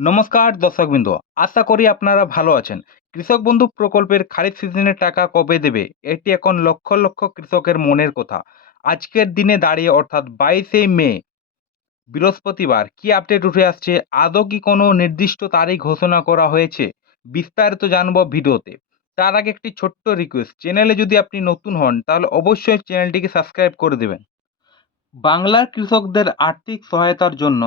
নমস্কার, দর্শকবৃন্দ। আশা করি আপনারা ভালো আছেন। কৃষক বন্ধু প্রকল্পের খারিফ সিজনের টাকা কবে দেবে, এটি এখন লক্ষ লক্ষ কৃষকের মনের কথা। আজকের দিনে দাঁড়িয়ে, অর্থাৎ বাইশে মে, বৃহস্পতিবার, কি আপডেট উঠে আসছে, আদৌ কি কোনো নির্দিষ্ট তারিখ ঘোষণা করা হয়েছে, বিস্তারিত জানব ভিডিওতে। তার আগে একটি ছোট্ট রিকোয়েস্ট চ্যানেলে যদি আপনি নতুন হন, তাহলে অবশ্যই চ্যানেলটিকে সাবস্ক্রাইব করে দেবেন। বাংলার কৃষকদের আর্থিক সহায়তার জন্য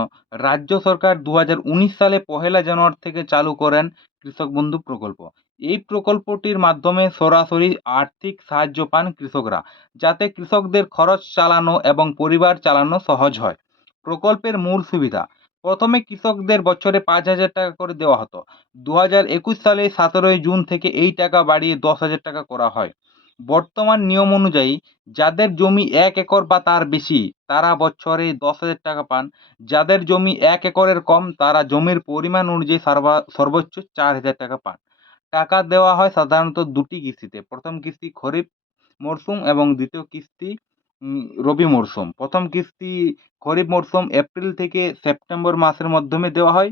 রাজ্য সরকার দু হাজার উনিশ সালে পহেলা জানুয়ারি থেকে চালু করেন কৃষক বন্ধু প্রকল্প। এই প্রকল্পটির মাধ্যমে সরাসরি আর্থিক সাহায্য পান কৃষকরা, যাতে কৃষকদের খরচ চালানো এবং পরিবার চালানো সহজ হয়। প্রকল্পের মূল সুবিধা, প্রথমে কৃষকদের বছরে পাঁচ হাজার টাকা করে দেওয়া হতো। দু সালে সতেরোই জুন থেকে এই টাকা বাড়িয়ে দশ হাজার টাকা করা হয়। বর্তমান নিয়ম অনুযায়ী যাদের জমি এক একর বা তার বেশি, তারা বছরে দশ হাজার টাকা পান। যাদের জমি এক একরের কম, তারা জমির পরিমাণ অনুযায়ী সর্বা- সর্বোচ্চ চার হাজার টাকা পান। টাকা দেওয়া হয় সাধারণত দুটি কিস্তিতে। প্রথম কিস্তি খরিফ মরশুম এবং দ্বিতীয় কিস্তি রবি মরশুম প্রথম কিস্তি খরিফ মরশুম এপ্রিল থেকে সেপ্টেম্বর মাসের মাধ্যমে দেওয়া হয়।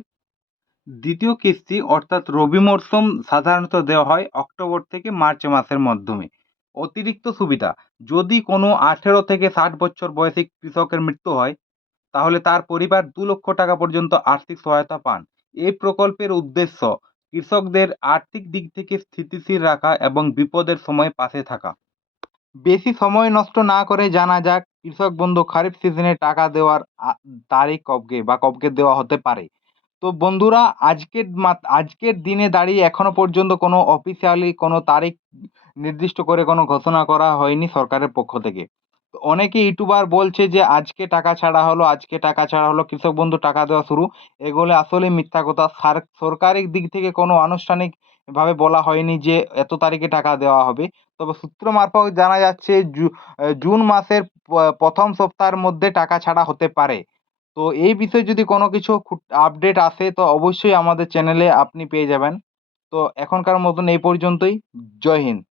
দ্বিতীয় কিস্তি অর্থাৎ রবি মরশুম সাধারণত দেওয়া হয় অক্টোবর থেকে মার্চ মাসের মাধ্যমে। অতিরিক্ত সুবিধা। যদি কোনো আঠেরো থেকে ষাট বছর বয়সী কৃষকের মৃত্যু হয়, তাহলে তার পরিবার দু লক্ষ টাকা পর্যন্ত আর্থিক সহায়তা পান। এই প্রকল্পের উদ্দেশ্য কৃষকদের আর্থিক দিক থেকে স্থিতিশীল রাখা এবং বিপদের সময় পাশে থাকা। বেশি সময় নষ্ট না করে জানা যাক, কৃষক বন্ধু খারিফ সিজনে টাকা দেওয়ার তারিখ কবকে বা কবকে দেওয়া হতে পারে। তো বন্ধুরা, আজকের আজকের দিনে দাঁড়িয়ে এখনও পর্যন্ত কোনো অফিসিয়ালি কোনো তারিখ নির্দিষ্ট করে কোনো ঘোষণা করা হয়নি সরকারের পক্ষ থেকে। অনেকে ইউটিউবার বলছে যে, আজকে টাকা ছাড়া হলো, আজকে টাকা ছাড়া হলো, কৃষক বন্ধু টাকা দেওয়া শুরু। এগুলো আসলে মিথ্যা কথা। সার- সরকারি দিক থেকে কোনো আনুষ্ঠানিক ভাবে বলা হয়নি যে, এত তারিখে টাকা দেওয়া হবে। তবে সূত্র মারফত জানা যাচ্ছে জুন মাসের প্রথম সপ্তাহের মধ্যে টাকা ছাড়া হতে পারে। তো এই বিষয়ে যদি কোনো কিছু আপডেট আসে, তো অবশ্যই আমাদের চ্যানেলে আপনি পেয়ে যাবেন। তো এখনকার মতন এই পর্যন্তই। জয় হিন্দ।